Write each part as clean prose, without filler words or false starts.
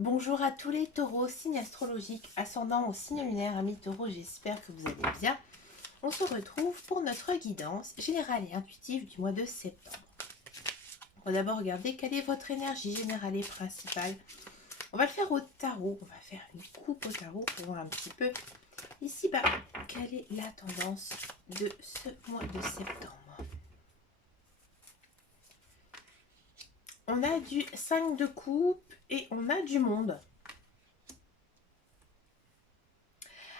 Bonjour à tous les taureaux, signe astrologique, ascendant au signe lunaire, amis taureaux, j'espère que vous allez bien. On se retrouve pour notre guidance générale et intuitive du mois de septembre. On va d'abord regarder quelle est votre énergie générale et principale. On va le faire au tarot, on va faire une coupe au tarot pour voir un petit peu ici, quelle est la tendance de ce mois de septembre. On a du 5 de coupe et on a du monde.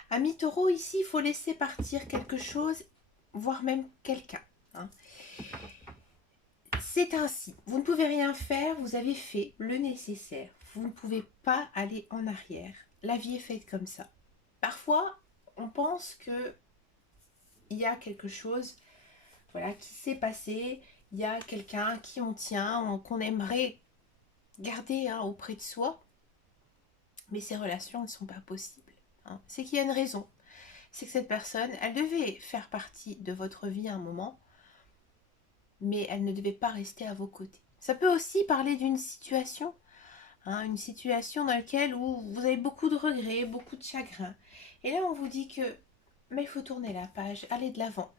Amis taureau, ici, il faut laisser partir quelque chose, voire même quelqu'un. C'est ainsi. Vous ne pouvez rien faire, vous avez fait le nécessaire. Vous ne pouvez pas aller en arrière. La vie est faite comme ça. Parfois, on pense que il y a quelque chose qui s'est passé, il y a quelqu'un à qui on tient, qu'on aimerait garder auprès de soi, mais ces relations ne sont pas possibles. C'est qu'il y a une raison. C'est que cette personne, elle devait faire partie de votre vie à un moment, mais elle ne devait pas rester à vos côtés. Ça peut aussi parler d'une situation, une situation dans laquelle vous avez beaucoup de regrets, beaucoup de chagrin. Et là, on vous dit que il faut tourner la page, aller de l'avant.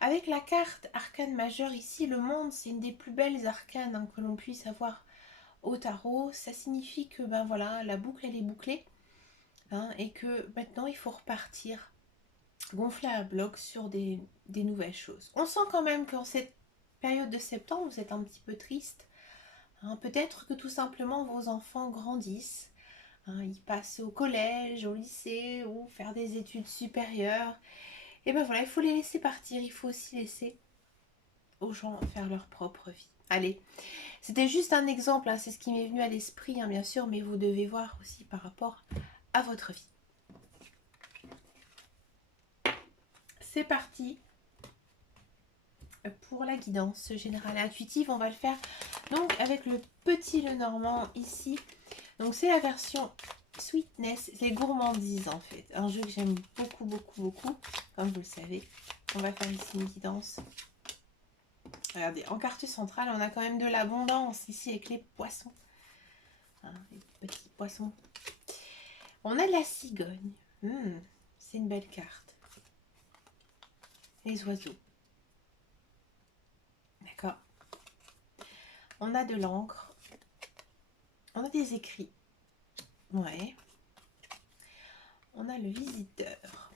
Avec la carte arcane majeure ici, le monde, c'est une des plus belles arcanes que l'on puisse avoir au tarot. Ça signifie que la boucle, elle est bouclée, et que maintenant, il faut repartir gonfler à bloc sur des nouvelles choses. On sent quand même qu'en cette période de septembre, vous êtes un petit peu triste. Peut-être que tout simplement vos enfants grandissent. Ils passent au collège, au lycée ou faire des études supérieures. Et il faut les laisser partir. Il faut aussi laisser aux gens faire leur propre vie. Allez, c'était juste un exemple. C'est ce qui m'est venu à l'esprit, bien sûr, mais vous devez voir aussi par rapport à votre vie. C'est parti pour la guidance générale et intuitive. On va le faire donc avec le petit Lenormand ici. Donc c'est la version Sweetness, les gourmandises en fait. Un jeu que j'aime beaucoup, comme vous le savez. On va faire ici une guidance. Regardez, en carte centrale, on a quand même de l'abondance ici avec les poissons. Les petits poissons. On a de la cigogne. C'est une belle carte. Les oiseaux. D'accord. On a de l'encre. On a des écrits. Ouais. On a le visiteur.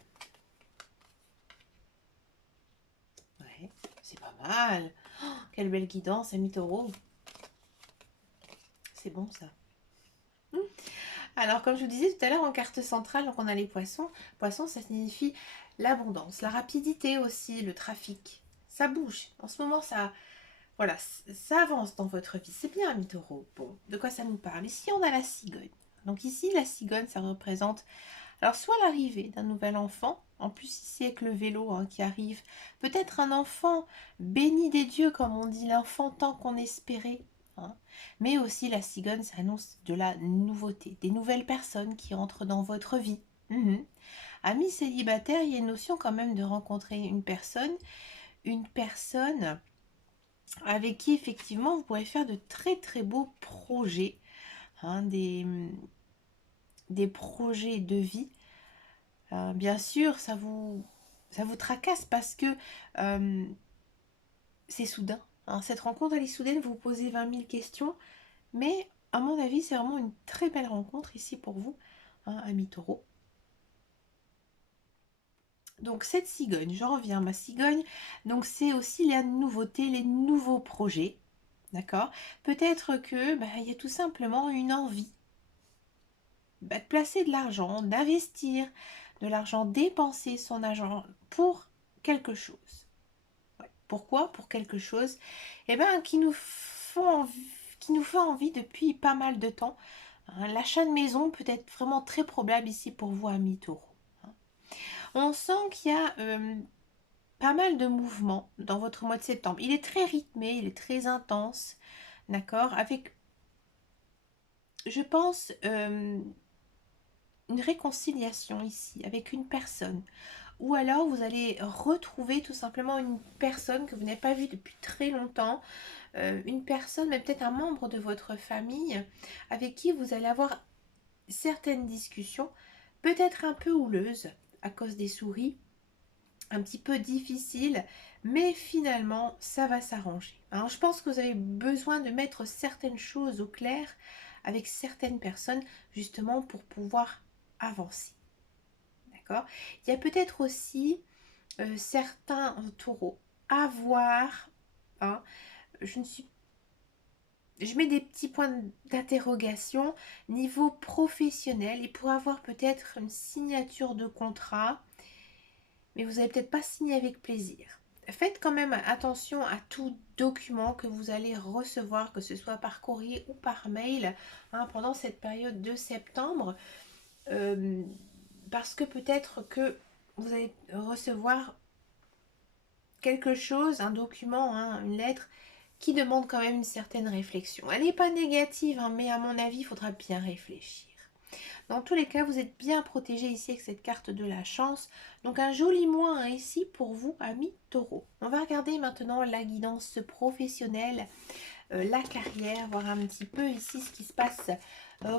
Ouais, c'est pas mal. Oh, quelle belle guidance, ami taureau. C'est bon ça. Alors, comme je vous disais tout à l'heure, en carte centrale, donc on a les poissons. Poisson, ça signifie l'abondance, la rapidité aussi, le trafic. Ça bouge. En ce moment, ça avance dans votre vie. C'est bien, ami taureau. Bon, de quoi ça nous parle? Ici, on a la cigogne. Donc ici, la cigogne, ça représente alors soit l'arrivée d'un nouvel enfant, en plus ici avec le vélo qui arrive, peut-être un enfant béni des dieux, comme on dit, l'enfant tant qu'on espérait. Mais aussi la cigogne, ça annonce de la nouveauté, des nouvelles personnes qui entrent dans votre vie. Amis célibataires, il y a une notion quand même de rencontrer une personne avec qui effectivement vous pourrez faire de très beaux projets, des projets de vie. Bien sûr, ça vous tracasse parce que c'est soudain. Cette rencontre, elle est soudaine, vous vous posez 20 000 questions, mais à mon avis, c'est vraiment une très belle rencontre ici pour vous, amis taureau. Donc cette cigogne, je reviens, ma cigogne, donc c'est aussi la nouveauté, les nouveaux projets, d'accord? Peut-être que il y a tout simplement une envie de placer de l'argent, d'investir de l'argent, dépenser son argent pour quelque chose. Pourquoi? Pour quelque chose qui nous fait envie depuis pas mal de temps. L'achat de maison peut être vraiment très probable ici pour vous, amis taureaux. On sent qu'il y a pas mal de mouvements dans votre mois de septembre. Il est très rythmé, il est très intense, d'accord? Avec, je pense, une réconciliation ici avec une personne. Ou alors vous allez retrouver tout simplement une personne que vous n'avez pas vue depuis très longtemps. Une personne, mais peut-être un membre de votre famille avec qui vous allez avoir certaines discussions, peut-être un peu houleuses à cause des souris, un petit peu difficiles, mais finalement ça va s'arranger. Alors je pense que vous avez besoin de mettre certaines choses au clair avec certaines personnes justement pour pouvoir avancer. D'accord? Il y a peut-être aussi certains taureaux à voir. Hein, je mets des petits points d'interrogation niveau professionnel. Il pourrait avoir peut-être une signature de contrat, mais vous n'allez peut-être pas signer avec plaisir. Faites quand même attention à tout document que vous allez recevoir, que ce soit par courrier ou par mail, hein, pendant cette période de septembre, euh, parce que peut-être que vous allez recevoir quelque chose, un document, hein, une lettre, qui demande quand même une certaine réflexion. Elle n'est pas négative, hein, mais à mon avis, il faudra bien réfléchir. Dans tous les cas, vous êtes bien protégé ici avec cette carte de la chance. Donc un joli mois hein, ici pour vous, amis taureaux. On va regarder maintenant la guidance professionnelle, la carrière, voir un petit peu ici ce qui se passe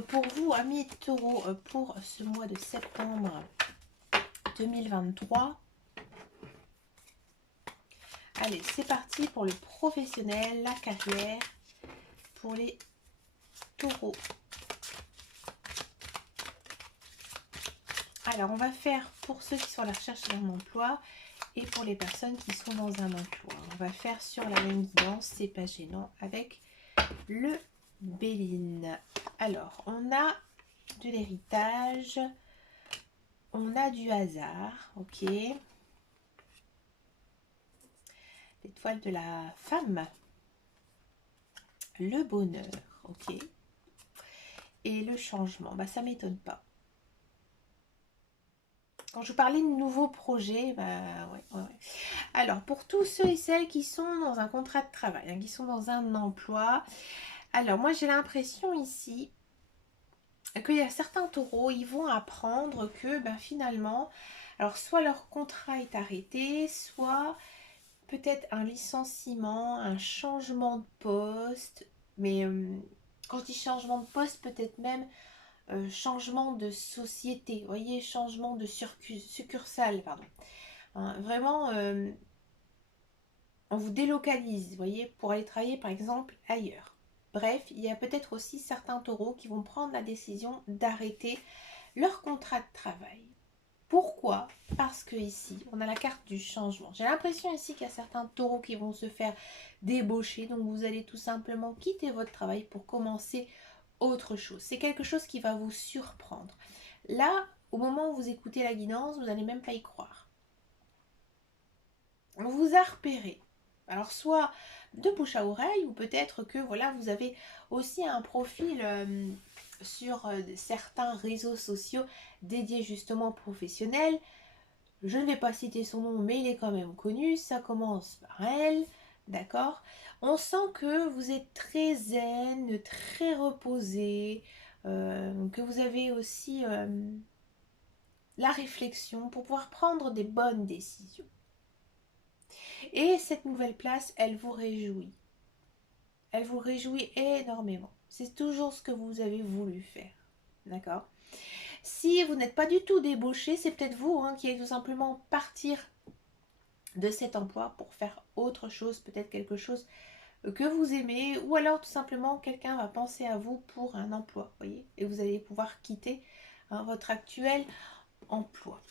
pour vous, amis taureaux, pour ce mois de septembre 2023. Allez, c'est parti pour le professionnel, la carrière, pour les taureaux. Alors, on va faire pour ceux qui sont à la recherche d'un emploi et pour les personnes qui sont dans un emploi. On va faire sur la même guidance, c'est pas gênant, avec le Béline. Alors, on a de l'héritage, on a du hasard, ok. L'étoile de la femme, le bonheur, ok. Et le changement, bah ça m'étonne pas. Quand je vous parlais de nouveaux projets, bah ouais. Alors, pour tous ceux et celles qui sont dans un contrat de travail, hein, qui sont dans un emploi, alors moi j'ai l'impression ici qu'il y a certains taureaux, ils vont apprendre que bah, finalement, alors soit leur contrat est arrêté, soit peut-être un licenciement, un changement de poste, mais quand je dis changement de poste, peut-être même changement de société, vous voyez, changement de succursale, pardon. Hein, vraiment, on vous délocalise, vous voyez, pour aller travailler par exemple ailleurs. Bref, il y a peut-être aussi certains taureaux qui vont prendre la décision d'arrêter leur contrat de travail. Pourquoi? Parce que ici, on a la carte du changement. J'ai l'impression ici qu'il y a certains taureaux qui vont se faire débaucher. Donc, vous allez tout simplement quitter votre travail pour commencer autre chose. C'est quelque chose qui va vous surprendre. Là, au moment où vous écoutez la guidance, vous n'allez même pas y croire. On vous a repéré. Alors, soit de bouche à oreille, ou peut-être que voilà, vous avez aussi un profil sur certains réseaux sociaux dédiés justement aux professionnels. Je ne vais pas citer son nom, mais il est quand même connu. Ça commence par elle, d'accord? On sent que vous êtes très zen, très reposé, que vous avez aussi la réflexion pour pouvoir prendre des bonnes décisions. Et cette nouvelle place, elle vous réjouit. Elle vous réjouit énormément. C'est toujours ce que vous avez voulu faire. D'accord? Si vous n'êtes pas du tout débauché, c'est peut-être vous hein, qui allez tout simplement partir de cet emploi pour faire autre chose, peut-être quelque chose que vous aimez, ou alors tout simplement quelqu'un va penser à vous pour un emploi, voyez, et vous allez pouvoir quitter hein, votre actuel emploi.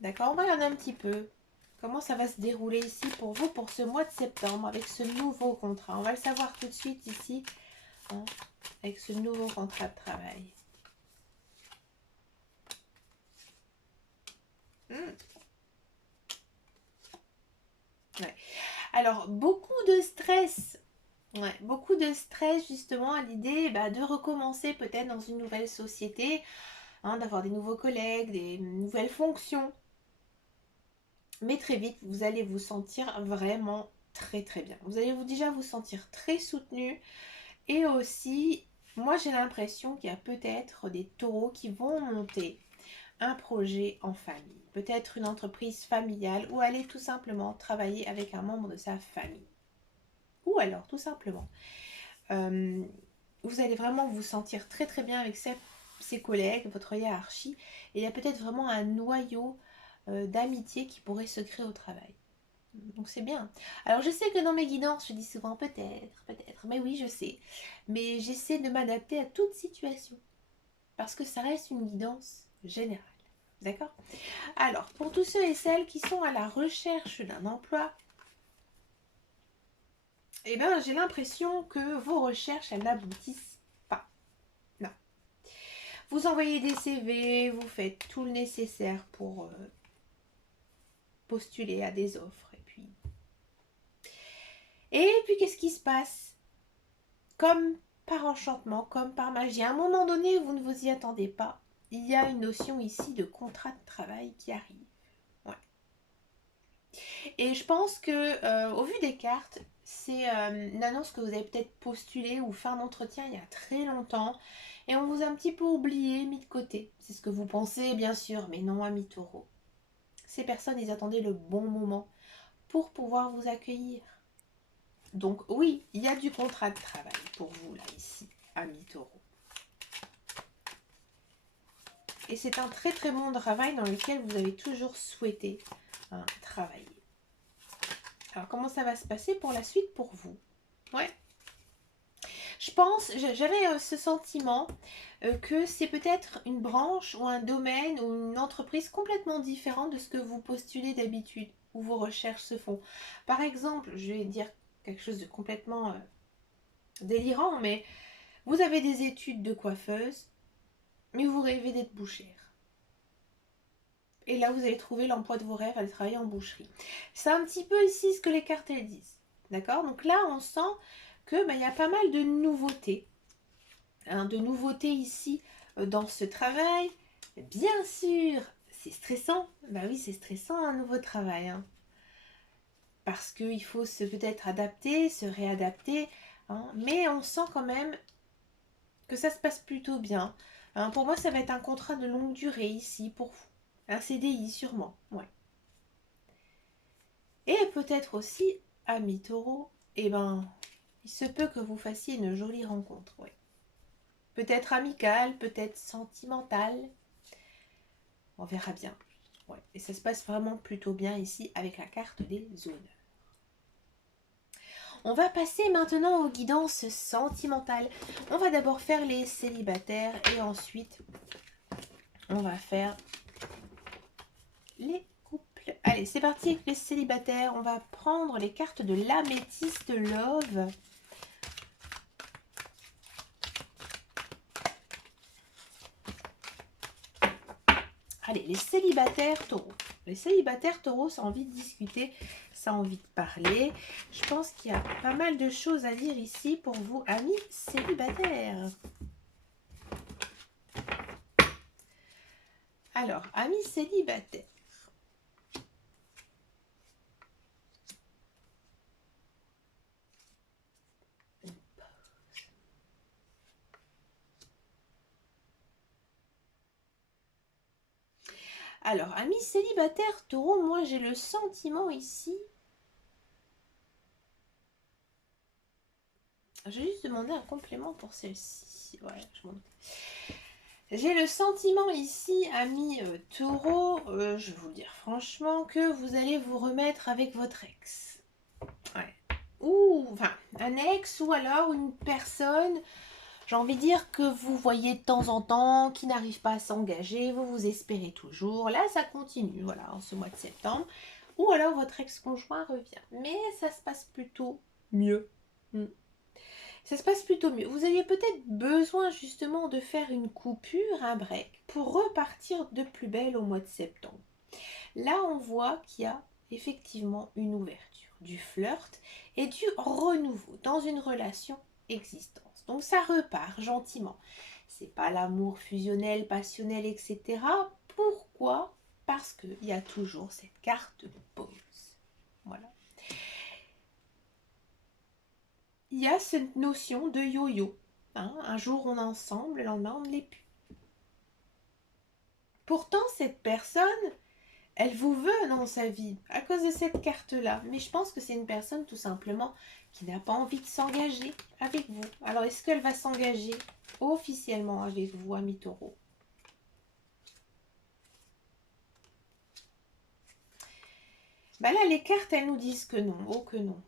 D'accord? On va regarder un petit peu comment ça va se dérouler ici pour vous pour ce mois de septembre avec ce nouveau contrat. On va le savoir tout de suite ici hein, avec ce nouveau contrat de travail. Ouais. Alors, beaucoup de stress. Ouais, beaucoup de stress justement à l'idée bah, de recommencer peut-être dans une nouvelle société, hein, d'avoir des nouveaux collègues, des nouvelles fonctions. Mais très vite, vous allez vous sentir vraiment très très bien. Vous allez déjà vous sentir très soutenu. Et aussi, moi j'ai l'impression qu'il y a peut-être des taureaux qui vont monter un projet en famille. Peut-être une entreprise familiale ou aller tout simplement travailler avec un membre de sa famille. Ou alors tout simplement, vous allez vraiment vous sentir très très bien avec cette ses collègues, votre hiérarchie, et il y a peut-être vraiment un noyau d'amitié qui pourrait se créer au travail. Donc c'est bien. Alors je sais que dans mes guidances, je dis souvent peut-être, mais oui, je sais. Mais j'essaie de m'adapter à toute situation. Parce que ça reste une guidance générale. D'accord? Alors, pour tous ceux et celles qui sont à la recherche d'un emploi, eh bien, j'ai l'impression que vos recherches, elles n'aboutissent pas. Non. Vous envoyez des CV, vous faites tout le nécessaire pour postuler à des offres. Et puis qu'est-ce qui se passe? Comme par enchantement, comme par magie, à un moment donné, vous ne vous y attendez pas. Il y a une notion ici de contrat de travail qui arrive. Ouais. Et je pense que, au vu des cartes, c'est une annonce que vous avez peut-être postulée ou fait un entretien il y a très longtemps et on vous a un petit peu oublié, mis de côté. C'est ce que vous pensez, bien sûr, mais non, amis taureaux. Ces personnes, ils attendaient le bon moment pour pouvoir vous accueillir. Donc oui, il y a du contrat de travail pour vous, là, ici, amis taureaux. Et c'est un très très bon travail dans lequel vous avez toujours souhaité travailler. Alors, comment ça va se passer pour la suite pour vous? Ouais. Je pense, j'avais ce sentiment que c'est peut-être une branche ou un domaine ou une entreprise complètement différente de ce que vous postulez d'habitude, où vos recherches se font. Par exemple, je vais dire quelque chose de complètement délirant, mais vous avez des études de coiffeuse, mais vous rêvez d'être bouchère. Et là, vous allez trouver l'emploi de vos rêves, aller travailler en boucherie. C'est un petit peu ici ce que les cartes elles disent. D'accord? Donc là, on sent que y a pas mal de nouveautés. De nouveautés ici dans ce travail. Bien sûr, c'est stressant. Bah oui, c'est stressant un nouveau travail. Hein. Parce qu'il faut peut-être adapter, se réadapter. Hein. Mais on sent quand même que ça se passe plutôt bien. Hein. Pour moi, ça va être un contrat de longue durée ici pour vous. Un CDI sûrement, ouais. Et peut-être aussi, amis taureaux, il se peut que vous fassiez une jolie rencontre, ouais. Peut-être amicale, peut-être sentimentale. On verra bien. Ouais. Et ça se passe vraiment plutôt bien ici avec la carte des honneurs. On va passer maintenant aux guidances sentimentales. On va d'abord faire les célibataires et ensuite on va faire les couples. Allez, c'est parti avec les célibataires. On va prendre les cartes de l'améthyste love. Allez, les célibataires taureaux. Les célibataires taureaux, ça a envie de discuter, ça a envie de parler. Je pense qu'il y a pas mal de choses à dire ici pour vous, amis célibataires. Alors, amis célibataires. Alors, amis célibataires taureaux, moi j'ai le sentiment ici. J'ai juste demandé un complément pour celle-ci. Ouais, je m'en doute. J'ai le sentiment ici, amis taureaux, je vais vous le dire franchement, que vous allez vous remettre avec votre ex. Ouais. Ou, enfin, un ex ou alors une personne, j'ai envie de dire que vous voyez de temps en temps, qui n'arrive pas à s'engager, vous vous espérez toujours. Là, ça continue, voilà, en ce mois de septembre. Ou alors votre ex-conjoint revient. Mais ça se passe plutôt mieux. Ça se passe plutôt mieux. Vous aviez peut-être besoin justement de faire une coupure, un break, pour repartir de plus belle au mois de septembre. Là, on voit qu'il y a effectivement une ouverture, du flirt et du renouveau dans une relation existante. Donc ça repart gentiment. C'est pas l'amour fusionnel, passionnel, etc. Pourquoi? Parce qu'il y a toujours cette carte de pause. Voilà. Il y a cette notion de yo-yo. Hein, un jour on est ensemble, le lendemain on ne l'est plus. Pourtant, cette personne, Elle vous veut dans sa vie à cause de cette carte-là. Mais je pense que c'est une personne tout simplement qui n'a pas envie de s'engager avec vous. Alors, est-ce qu'elle va s'engager officiellement avec vous, ami Taureau? Bah là, les cartes, elles nous disent que non. Oh que non.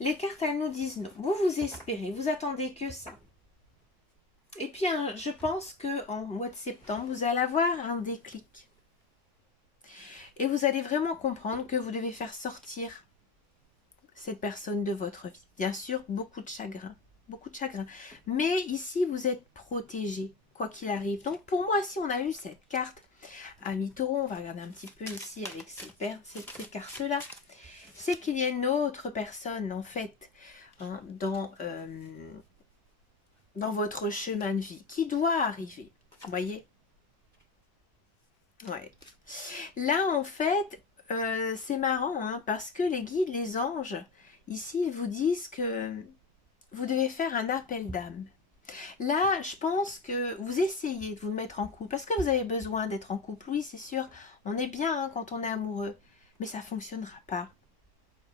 Les cartes, elles nous disent non. Vous, vous espérez, vous attendez que ça. Et puis, je pense qu'en mois de septembre, vous allez avoir un déclic. Et vous allez vraiment comprendre que vous devez faire sortir cette personne de votre vie. Bien sûr, beaucoup de chagrin. Beaucoup de chagrin. Mais ici, vous êtes protégé, quoi qu'il arrive. Donc, pour moi, si on a eu cette carte, ami Taureau, on va regarder un petit peu ici avec ces cartes-là. C'est qu'il y a une autre personne, en fait, hein, dans votre chemin de vie qui doit arriver. Vous voyez? Ouais. Là, en fait, c'est marrant, hein, parce que les guides, les anges, ici, ils vous disent que vous devez faire un appel d'âme. Là, je pense que vous essayez de vous mettre en couple, parce que vous avez besoin d'être en couple. Oui, c'est sûr, on est bien hein, quand on est amoureux, mais ça ne fonctionnera pas.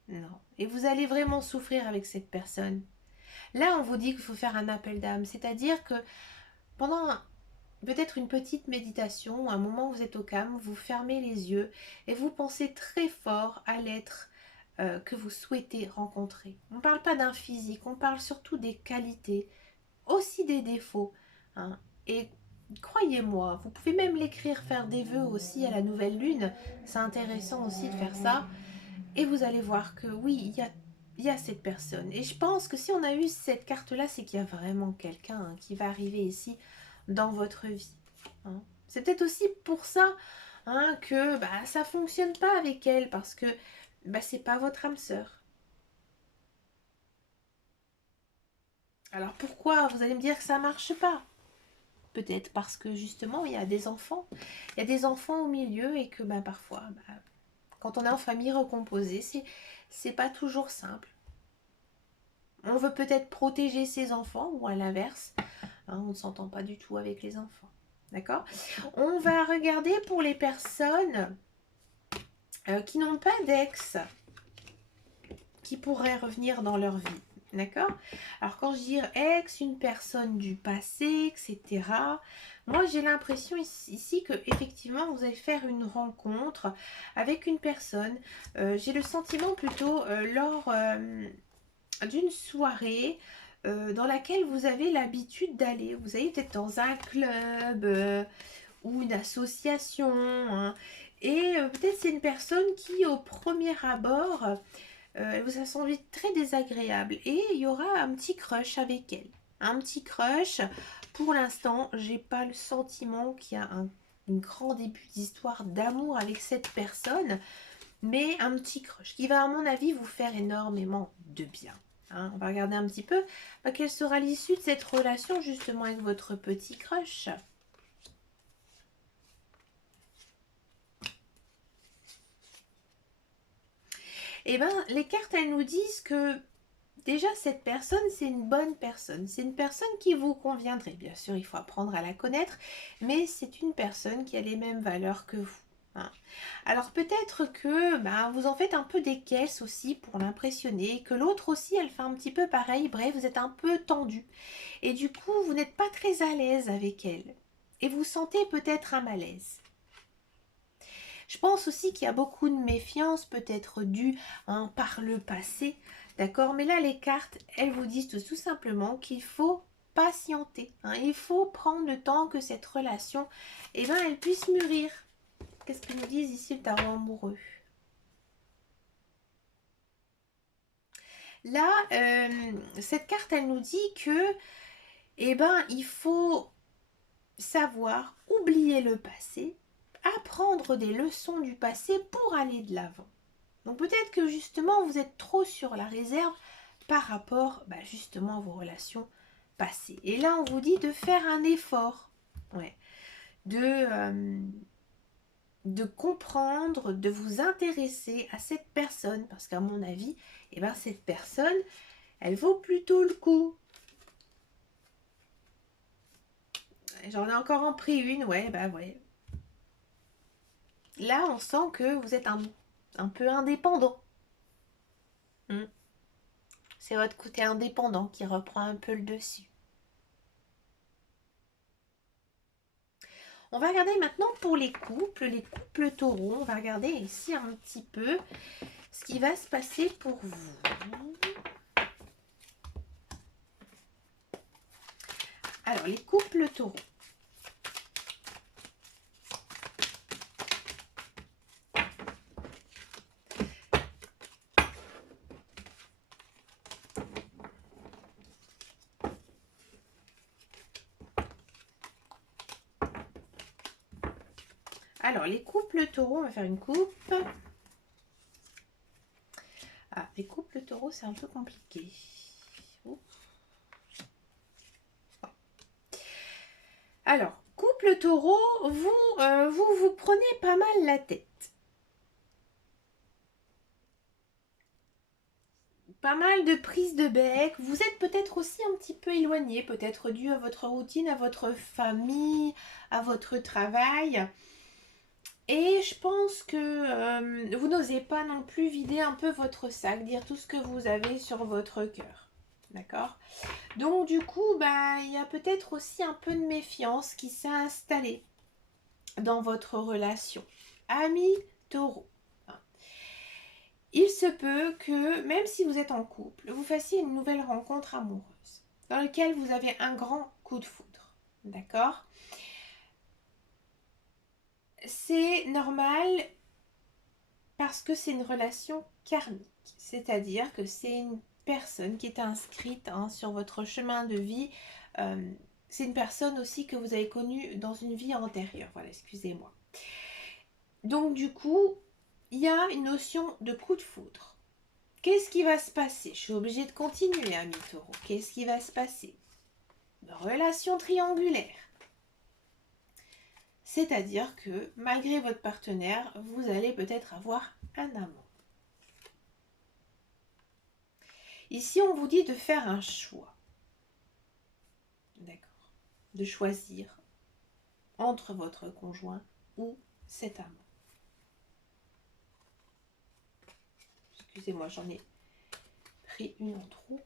Non. Et vous allez vraiment souffrir avec cette personne. Là, on vous dit qu'il faut faire un appel d'âme, c'est-à-dire que pendant peut-être une petite méditation, un moment où vous êtes au calme, vous fermez les yeux et vous pensez très fort à l'être que vous souhaitez rencontrer. On ne parle pas d'un physique, on parle surtout des qualités, aussi des défauts. Hein. Et croyez-moi, vous pouvez même l'écrire, faire des vœux aussi à la nouvelle lune. C'est intéressant aussi de faire ça. Et vous allez voir que oui, il y a cette personne. Et je pense que si on a eu cette carte-là, c'est qu'il y a vraiment quelqu'un hein, qui va arriver ici dans votre vie. Hein. C'est peut-être aussi pour ça hein, que bah, ça ne fonctionne pas avec elle, parce que bah, c'est pas votre âme sœur. Alors pourquoi vous allez me dire que ça marche pas? Peut-être parce que justement il y a des enfants. Il y a des enfants au milieu et que bah, parfois, bah, quand on est en famille recomposée, c'est pas toujours simple. On veut peut-être protéger ses enfants ou à l'inverse, hein, on ne s'entend pas du tout avec les enfants. D'accord? On va regarder pour les personnes qui n'ont pas d'ex, qui pourraient revenir dans leur vie. D'accord? Alors quand je dis ex, une personne du passé, etc. Moi j'ai l'impression ici que effectivement vous allez faire une rencontre avec une personne. J'ai le sentiment plutôt lors d'une soirée dans laquelle vous avez l'habitude d'aller. Vous allez peut-être dans un club ou une association. Hein, et peut-être c'est une personne qui au premier abord vous a semblé très désagréable. Et il y aura un petit crush avec elle. Un petit crush. Pour l'instant, j'ai pas le sentiment qu'il y a un grand début d'histoire d'amour avec cette personne. Mais un petit crush qui va à mon avis vous faire énormément de bien. Hein, on va regarder un petit peu quelle sera l'issue de cette relation justement avec votre petit crush. Eh bien, les cartes, elles nous disent que déjà, cette personne, c'est une bonne personne. C'est une personne qui vous conviendrait. Bien sûr, il faut apprendre à la connaître, mais c'est une personne qui a les mêmes valeurs que vous. Hein. Alors peut-être que vous en faites un peu des caisses aussi pour l'impressionner, que l'autre aussi, elle fait un petit peu pareil. Bref, vous êtes un peu tendu. Et du coup, vous n'êtes pas très à l'aise avec elle. Et vous sentez peut-être un malaise. Je pense aussi qu'il y a beaucoup de méfiance, peut-être due hein, par le passé. D'accord? Mais là, les cartes, elles vous disent tout simplement qu'il faut patienter. Hein. Il faut prendre le temps que cette relation, elle puisse mûrir. Qu'est-ce qu'ils nous disent ici, le tarot amoureux? Là, cette carte, elle nous dit que, il faut savoir oublier le passé, apprendre des leçons du passé pour aller de l'avant. Donc peut-être que justement vous êtes trop sur la réserve par rapport justement à vos relations passées. Et là on vous dit de faire un effort, ouais, de comprendre, de vous intéresser à cette personne. Parce qu'à mon avis, cette personne, elle vaut plutôt le coup. J'en ai encore pris une, ouais, ouais. là, on sent que vous êtes un peu indépendant. C'est votre côté indépendant qui reprend un peu le dessus. On va regarder maintenant pour les couples taureaux. On va regarder ici un petit peu ce qui va se passer pour vous. Alors, les couples taureaux. Alors, les couples taureaux, on va faire une coupe. Ah, les couples taureaux, c'est un peu compliqué. Alors, couple taureau, vous prenez pas mal la tête. Pas mal de prises de bec. Vous êtes peut-être aussi un petit peu éloigné, peut-être dû à votre routine, à votre famille, à votre travail. Et je pense que vous n'osez pas non plus vider un peu votre sac, dire tout ce que vous avez sur votre cœur. D'accord? Donc du coup, il y a peut-être aussi un peu de méfiance qui s'est installée dans votre relation. Ami taureau. Il se peut que, même si vous êtes en couple, vous fassiez une nouvelle rencontre amoureuse dans laquelle vous avez un grand coup de foudre. D'accord? C'est normal parce que c'est une relation karmique. C'est-à-dire que c'est une personne qui est inscrite sur votre chemin de vie. C'est une personne aussi que vous avez connue dans une vie antérieure. Voilà, excusez-moi. Donc du coup, il y a une notion de coup de foudre. Qu'est-ce qui va se passer? Je suis obligée de continuer, ami taureau. Qu'est-ce qui va se passer? Une relation triangulaire. C'est-à-dire que malgré votre partenaire, vous allez peut-être avoir un amant. Ici, on vous dit de faire un choix. D'accord. De choisir entre votre conjoint ou cet amant. Excusez-moi, j'en ai pris une en trop.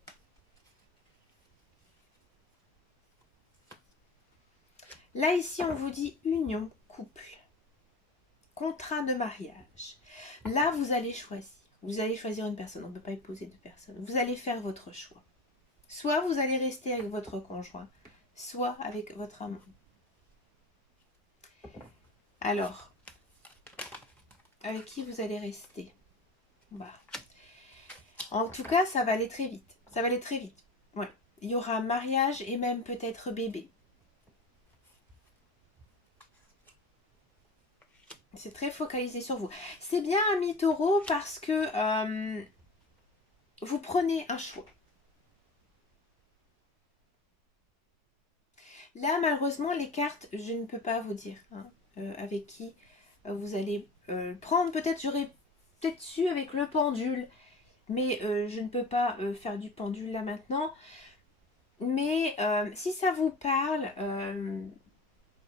Là, ici, on vous dit union, couple, contrat de mariage. Là, vous allez choisir. Vous allez choisir une personne. On ne peut pas épouser deux personnes. Vous allez faire votre choix. Soit vous allez rester avec votre conjoint, soit avec votre amant. Alors, avec qui vous allez rester? En tout cas, ça va aller très vite. Ça va aller très vite. Ouais. Il y aura mariage et même peut-être bébé. C'est très focalisé sur vous. C'est bien, ami taureau, parce que vous prenez un choix. Là, malheureusement, les cartes, je ne peux pas vous dire avec qui vous allez prendre. Peut-être, j'aurais peut-être su avec le pendule, mais je ne peux pas faire du pendule là maintenant. Mais si ça vous parle,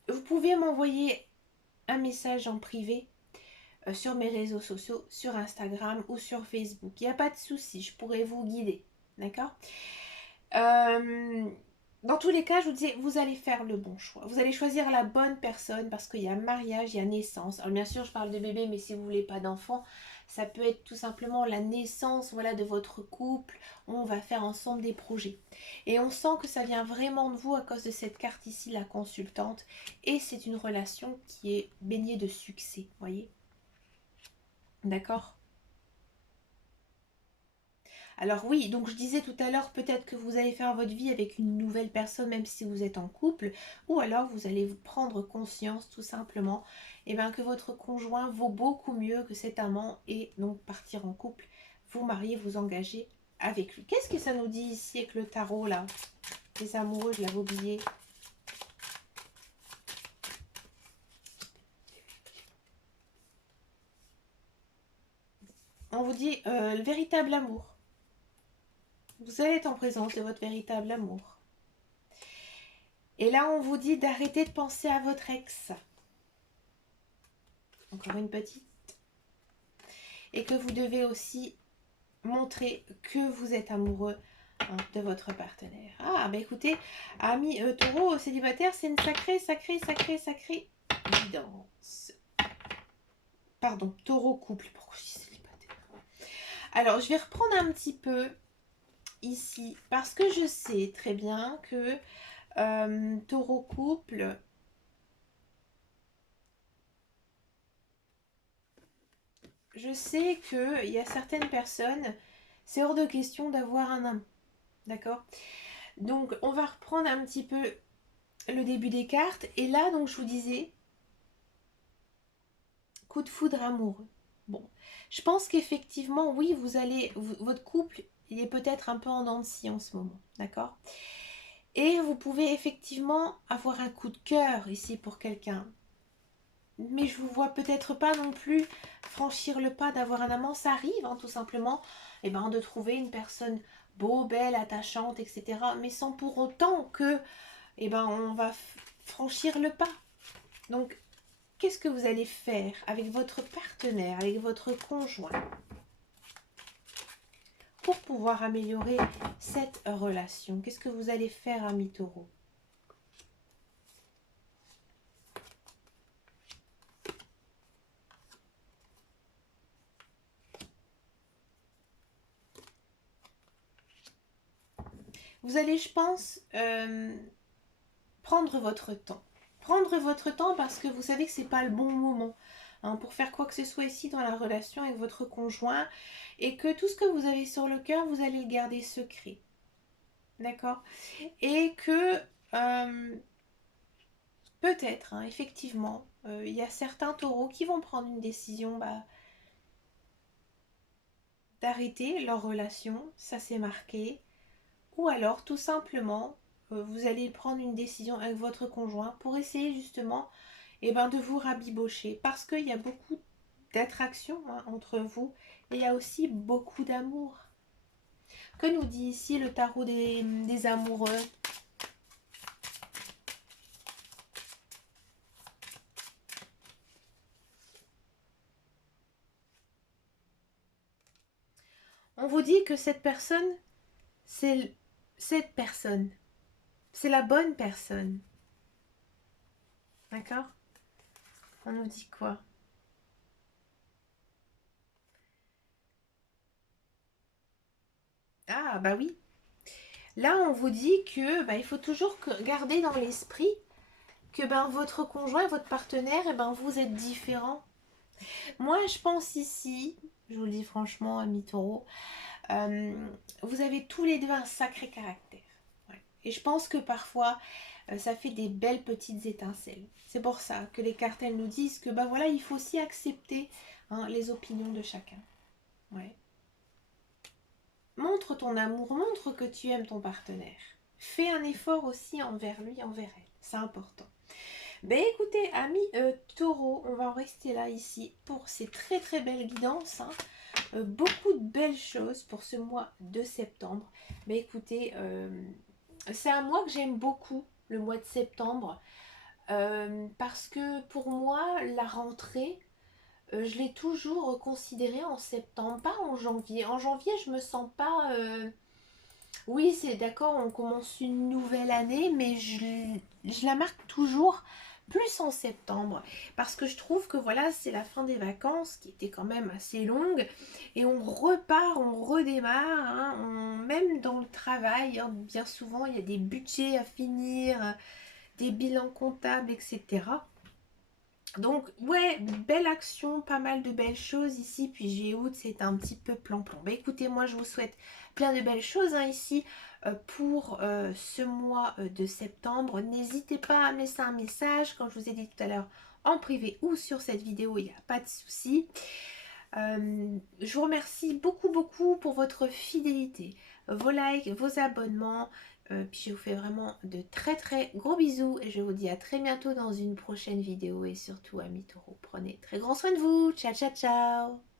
vous pouvez m'envoyer un message en privé sur mes réseaux sociaux, sur Instagram ou sur Facebook. Il n'y a pas de souci, je pourrais vous guider. D'accord? Dans tous les cas, je vous disais, vous allez faire le bon choix. Vous allez choisir la bonne personne parce qu'il y a mariage, il y a naissance. Alors bien sûr, je parle de bébé, mais si vous voulez pas d'enfant, ça peut être tout simplement la naissance, voilà, de votre couple. On va faire ensemble des projets. Et on sent que ça vient vraiment de vous à cause de cette carte ici, la consultante. Et c'est une relation qui est baignée de succès, voyez? D'accord? Alors oui, donc je disais tout à l'heure, peut-être que vous allez faire votre vie avec une nouvelle personne, même si vous êtes en couple, ou alors vous allez vous prendre conscience tout simplement que votre conjoint vaut beaucoup mieux que cet amant et donc partir en couple, vous marier, vous engager avec lui. Qu'est-ce que ça nous dit ici avec le tarot là? Les amoureux, je l'avais oublié. On vous dit le véritable amour. Vous allez être en présence de votre véritable amour. Et là, on vous dit d'arrêter de penser à votre ex. encore une petite. Et que vous devez aussi montrer que vous êtes amoureux de votre partenaire. Ah, bah écoutez, amis taureau célibataire, c'est une sacrée évidence. Pardon, taureau couple, pourquoi je dis célibataire? Alors, je vais reprendre un petit peu ici, parce que je sais très bien que taureau couple, je sais qu'il y a certaines personnes, c'est hors de question d'avoir un amant. D'accord? Donc, on va reprendre un petit peu le début des cartes. Et là, donc, je vous disais, coup de foudre amoureux. Bon, je pense qu'effectivement, oui, votre couple, il est peut-être un peu en dents de scie en ce moment. D'accord? Et vous pouvez effectivement avoir un coup de cœur ici pour quelqu'un. Mais je vous vois peut-être pas non plus franchir le pas d'avoir un amant. Ça arrive, hein, tout simplement, de trouver une personne beau, belle, attachante, etc. Mais sans pour autant que, on va franchir le pas. Donc, qu'est-ce que vous allez faire avec votre partenaire, avec votre conjoint, pour pouvoir améliorer cette relation? Qu'est-ce que vous allez faire, ami taureau? Vous allez, je pense, prendre votre temps. Prendre votre temps parce que vous savez que c'est pas le bon moment pour faire quoi que ce soit ici dans la relation avec votre conjoint, et que tout ce que vous avez sur le cœur, vous allez le garder secret. D'accord? Et que peut-être, effectivement, il y a certains taureaux qui vont prendre une décision d'arrêter leur relation, ça c'est marqué, ou alors tout simplement vous allez prendre une décision avec votre conjoint pour essayer justement de vous rabibocher, parce qu'il y a beaucoup d'attraction entre vous, et il y a aussi beaucoup d'amour. Que nous dit ici le tarot des amoureux? On vous dit que cette personne, c'est cette personne. C'est la bonne personne. D'accord? On nous dit quoi? Ah, bah oui. Là, on vous dit que il faut toujours garder dans l'esprit que votre conjoint, votre partenaire, vous êtes différents. Moi, je pense ici, je vous le dis franchement, ami taureau, vous avez tous les deux un sacré caractère. Ouais. Et je pense que parfois, ça fait des belles petites étincelles. C'est pour ça que les cartes, elles nous disent que voilà, il faut aussi accepter les opinions de chacun. Ouais. Montre ton amour, montre que tu aimes ton partenaire. Fais un effort aussi envers lui, envers elle. C'est important. Ben écoutez, amis taureau, on va en rester là ici pour ces très très belles guidances. Beaucoup de belles choses pour ce mois de septembre. Ben écoutez, c'est un mois que j'aime beaucoup, le mois de septembre. Parce que pour moi, la rentrée, je l'ai toujours considérée en septembre, pas en janvier. En janvier, je me sens pas... Oui, c'est d'accord, on commence une nouvelle année, mais je la marque toujours plus en septembre. Parce que je trouve que voilà, c'est la fin des vacances qui était quand même assez longue. Et on repart, on redémarre. Même dans le travail, bien souvent, il y a des budgets à finir, des bilans comptables, etc. Donc, ouais, belle action, pas mal de belles choses ici. Puis juillet août, c'est un petit peu plan-plan. Bah écoutez, moi, je vous souhaite plein de belles choses ici pour ce mois de septembre. N'hésitez pas à me laisser un message, comme je vous ai dit tout à l'heure, en privé ou sur cette vidéo, il n'y a pas de souci. Je vous remercie beaucoup, beaucoup pour votre fidélité, vos likes, vos abonnements. Puis je vous fais vraiment de très très gros bisous et je vous dis à très bientôt dans une prochaine vidéo. Et surtout, amis taureaux, prenez très grand soin de vous. Ciao, ciao, ciao!